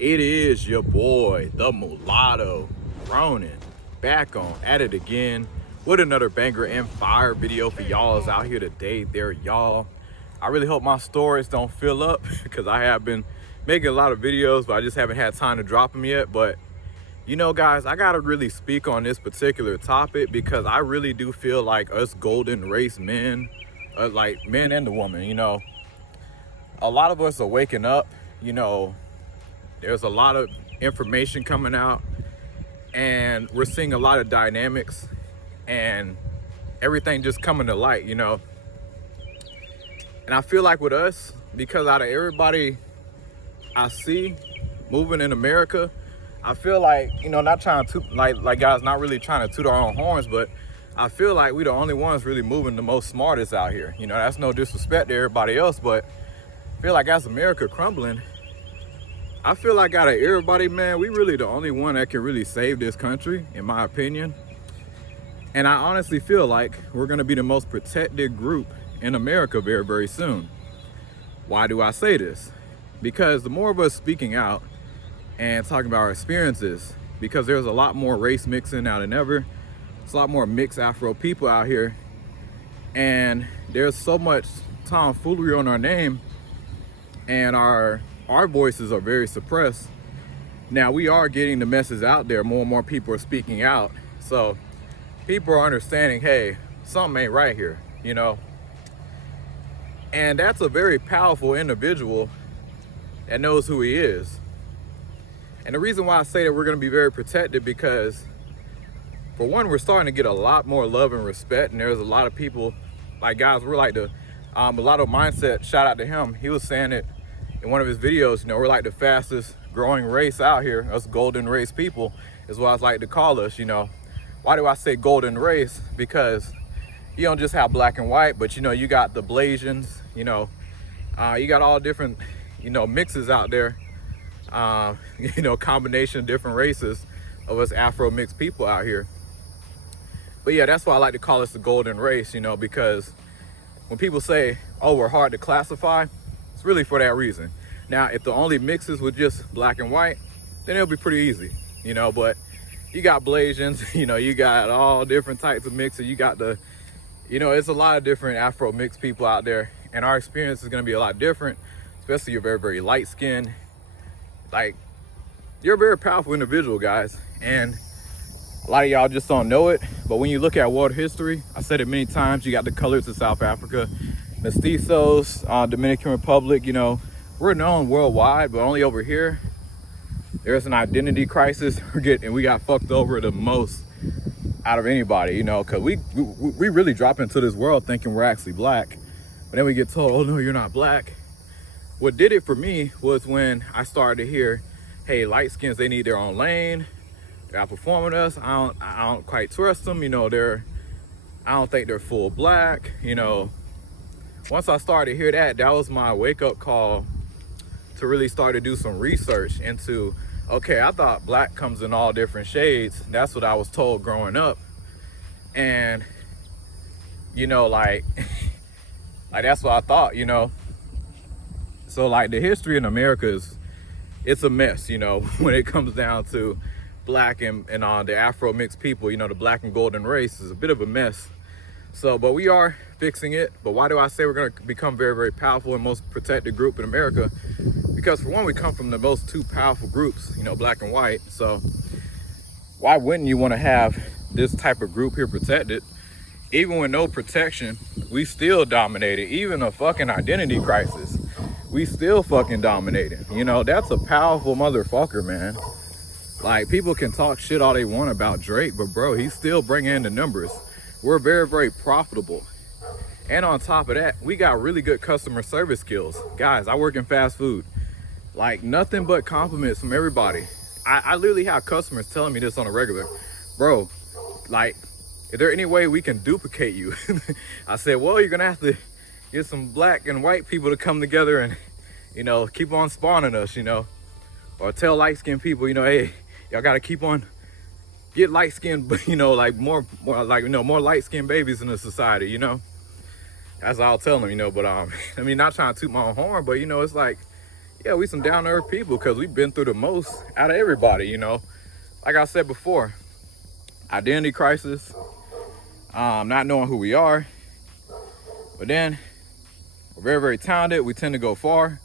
It is your boy, the Mulatto, Ronin, back on at it again with another banger and fire video for y'all out here today. There, y'all. I really hope my stories don't fill up because I have been making a lot of videos, but I just haven't had time to drop them yet. But you know, guys, I gotta really speak on this particular topic because I really do feel like us golden race men, like men and the woman, you know, a lot of us are waking up, you know. There's a lot of information coming out and we're seeing a lot of dynamics and everything just coming to light, you know. And I feel like with us, because out of everybody I see moving in America, I feel like, you know, not trying to, like guys, not really trying to toot our own horns, but I feel like we the only ones really moving the most smartest out here. You know, that's no disrespect to everybody else, but I feel like as America crumbling, I feel like out of everybody, man, we really the only one that can really save this country, in my opinion. And I honestly feel like we're gonna be the most protected group in America very, very soon. Why do I say this? Because the more of us speaking out and talking about our experiences, because there's a lot more race mixing now than ever. There's a lot more mixed Afro people out here. And there's so much tomfoolery on our name, and our voices are very suppressed. Now we are getting the message out there. More and more people are speaking out. So people are understanding, hey, something ain't right here, you know? And that's a very powerful individual that knows who he is. And the reason why I say that we're gonna be very protected, because for one, we're starting to get a lot more love and respect. And there's a lot of people, like guys, we're like the Mulatto mindset, shout out to him. He was saying it in one of his videos, you know, we're like the fastest growing race out here, us golden race people is what I like to call us, you know. Why do I say golden race? Because you don't just have black and white, but you know, you got the Blasians, you know, you got all different, you know, mixes out there, you know, combination of different races of us Afro mixed people out here. But yeah, that's why I like to call us the golden race, you know, because when people say, oh, we're hard to classify, it's really for that reason. Now, if the only mixes with just black and white, then it'll be pretty easy, you know. But you got Blasians, you know, you got all different types of mixes. You got the, you know, it's a lot of different Afro mixed people out there, and our experience is going to be a lot different, especially you're very, very light skinned. Like, you're a very powerful individual, guys, and a lot of y'all just don't know it. But when you look at world history, I said it many times, you got the colors of South Africa, mestizos, Dominican Republic, you know, we're known worldwide, but only over here, there's an identity crisis. We got fucked over the most out of anybody, you know, because we really drop into this world thinking we're actually black, but then we get told, oh no, you're not black. What did it for me was when I started to hear, hey, light skins, they need their own lane, they're outperforming us. I don't quite trust them, you know, I don't think they're full black, you know. Once I started to hear that, that was my wake-up call to really start to do some research into, okay, I thought black comes in all different shades. That's what I was told growing up. And, you know, like, like that's what I thought, you know. So like the history in America it's a mess, you know, when it comes down to black and the Afro mixed people, you know, the black and golden race is a bit of a mess. So, but we are fixing it. But why do I say we're going to become very, very powerful and most protected group in America? Because for one, we come from the most two powerful groups, you know, black and white. So why wouldn't you want to have this type of group here protected? Even with no protection, we still dominated. Even a fucking identity crisis, we still fucking dominated. You know, that's a powerful motherfucker, man. Like, people can talk shit all they want about Drake, but bro, he's still bringing in the numbers. We're very, very profitable. And on top of that, we got really good customer service skills. Guys, I work in fast food. Like, nothing but compliments from everybody. I literally have customers telling me this on a regular. Bro, like, is there any way we can duplicate you? I said, well, you're gonna have to get some black and white people to come together and, you know, keep on spawning us, you know. Or tell light-skinned people, you know, hey, y'all gotta keep on get light-skinned, you know, like more like, you know, more light-skinned babies in the society, you know. That's all I'll tell them, you know. But I mean, not trying to toot my own horn, but you know, it's like, yeah, we some down to earth people because we've been through the most out of everybody, you know. Like I said before, identity crisis, not knowing who we are, but then we're very, very talented. We tend to go far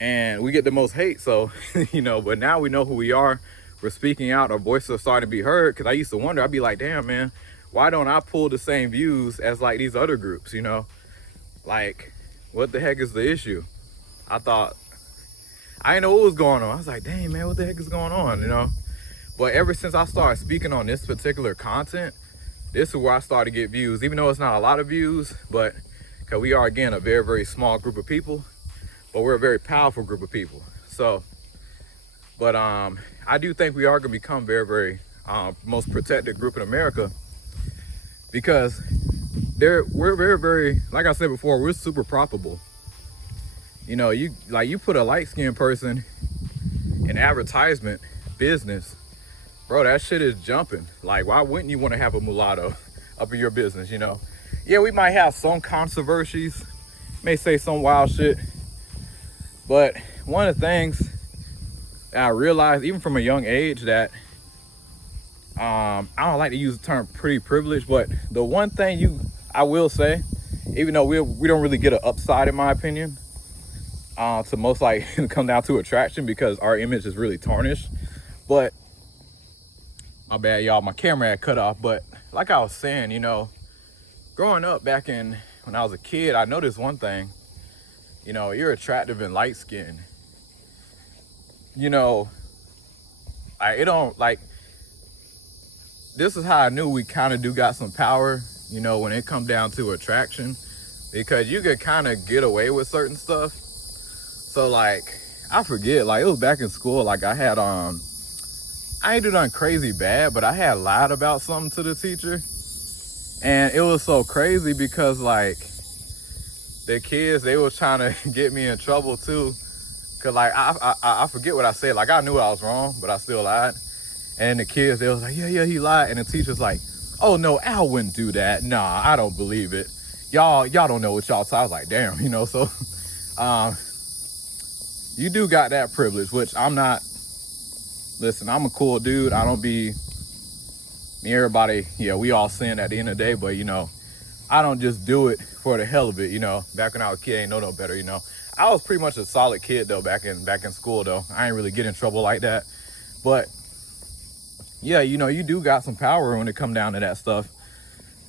and we get the most hate. So, you know, but now we know who we are. We're speaking out. Our voices are starting to be heard. Cause I used to wonder, I'd be like, damn, man, why don't I pull the same views as like these other groups, you know? Like, what the heck is the issue? I didn't know what was going on. I was like, dang, man, what the heck is going on, you know? But ever since I started speaking on this particular content, this is where I started to get views, even though it's not a lot of views, but because we are, again, a very, very small group of people, but we're a very powerful group of people. So, but I do think we are going to become very, very most protected group in America, because we're very, very, like I said before, we're super profitable. You know, you put a light-skinned person in advertisement business, bro, that shit is jumping. Like, why wouldn't you want to have a mulatto up in your business, you know? Yeah, we might have some controversies, may say some wild shit, but one of the things that I realized, even from a young age, that I don't like to use the term pretty privileged, but the one thing I will say, even though we don't really get an upside, in my opinion, to most like come down to attraction, because our image is really tarnished. But my bad, y'all, my camera had cut off. But like I was saying, you know, growing up back when I was a kid, I noticed one thing. You know, you're attractive and light skinned. You know, this is how I knew we kind of do got some power, you know, when it comes down to attraction, because you could kind of get away with certain stuff. So like, I forget, like it was back in school, like I had, I ain't do nothing crazy bad, but I had lied about something to the teacher. And it was so crazy because like the kids, they was trying to get me in trouble too. Cause like, I forget what I said. Like I knew I was wrong, but I still lied. And the kids, they was like, yeah, he lied. And the teacher's like, oh no, Al wouldn't do that. Nah, I don't believe it. Y'all don't know what y'all saw. I was like, damn, you know, so, you do got that privilege, which I'm not. Listen, I'm a cool dude. I don't be, me, everybody, yeah, we all sin at the end of the day, but you know, I don't just do it for the hell of it, you know. Back when I was a kid, I ain't know no better, you know. I was pretty much a solid kid though, back in school though. I ain't really get in trouble like that. But yeah, you know, you do got some power when it come down to that stuff.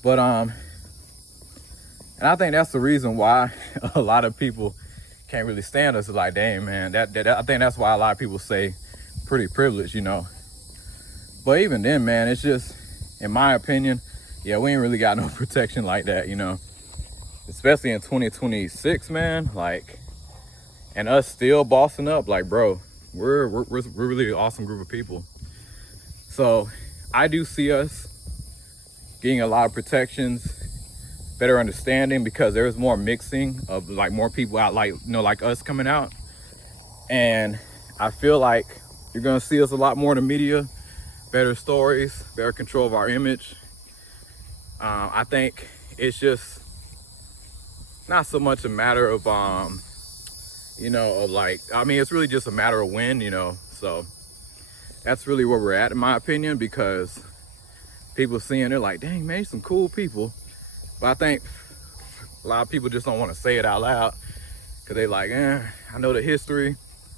But and I think that's the reason why a lot of people can't really stand us. It's like, dang, man, that I think that's why a lot of people say pretty privileged, you know. But even then, man, it's just, in my opinion, yeah, we ain't really got no protection like that, you know. Especially in 2026, man, like, and us still bossing up, like, bro, we're really an awesome group of people. So I do see us getting a lot of protections, better understanding, because there's more mixing of like more people out, like, you know, like us coming out. And I feel like you're gonna see us a lot more in the media, better stories, better control of our image. I think it's just not so much a matter of, you know, of like, I mean, it's really just a matter of when, you know. So that's really where we're at, in my opinion, because people seeing, they're like, dang, man, some cool people. But I think a lot of people just don't want to say it out loud, because they like, I know the history.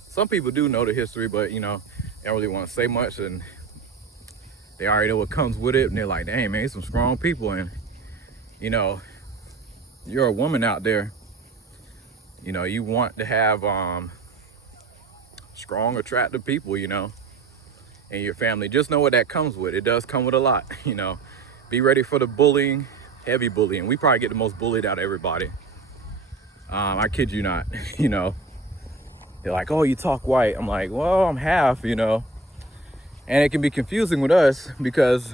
Some people do know the history, but you know, they don't really want to say much, and they already know what comes with it. And they're like, dang, man, some strong people. And you know, you're a woman out there, you know, you want to have strong, attractive people, you know, in your family. Just know what that comes with. It does come with a lot, you know. Be ready for the bullying, heavy bullying. We probably get the most bullied out of everybody. I kid you not, you know. They're like, oh, you talk white. I'm like, well, I'm half, you know. And it can be confusing with us because,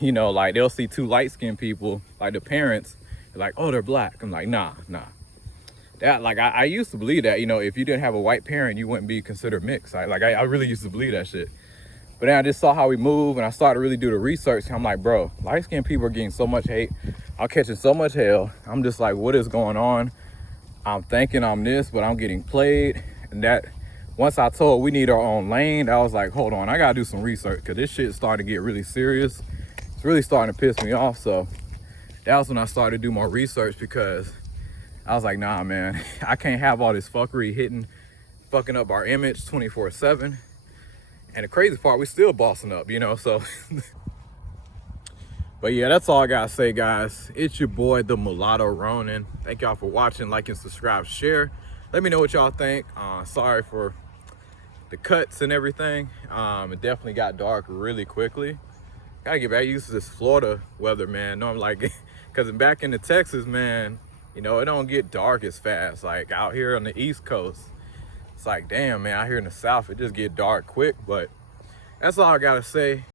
you know, like they'll see two light-skinned people, like the parents, they're like, oh, they're black. I'm like, nah. That, like, I used to believe that, you know, if you didn't have a white parent, you wouldn't be considered mixed. I really used to believe that shit. But then I just saw how we move, and I started to really do the research. I'm like, bro, light-skinned people are getting so much hate. I'm catching so much hell. I'm just like, what is going on? I'm thinking I'm this, but I'm getting played. And that, once I told we need our own lane, I was like, hold on, I gotta do some research, because this shit's starting to get really serious. It's really starting to piss me off. So that was when I started to do more research, because I was like, nah, man, I can't have all this fuckery fucking up our image 24/7. And the crazy part, we still bossing up, you know, so. But yeah, that's all I gotta say, guys. It's your boy, the Mulatto Ronin. Thank y'all for watching, like and subscribe, share. Let me know what y'all think. Sorry for the cuts and everything. It definitely got dark really quickly. Gotta get back used to this Florida weather, man. No, I'm like, cause back in the Texas, man, you know, it don't get dark as fast. Like out here on the East Coast, it's like, damn, man, out here in the South, it just get dark quick. But that's all I gotta say.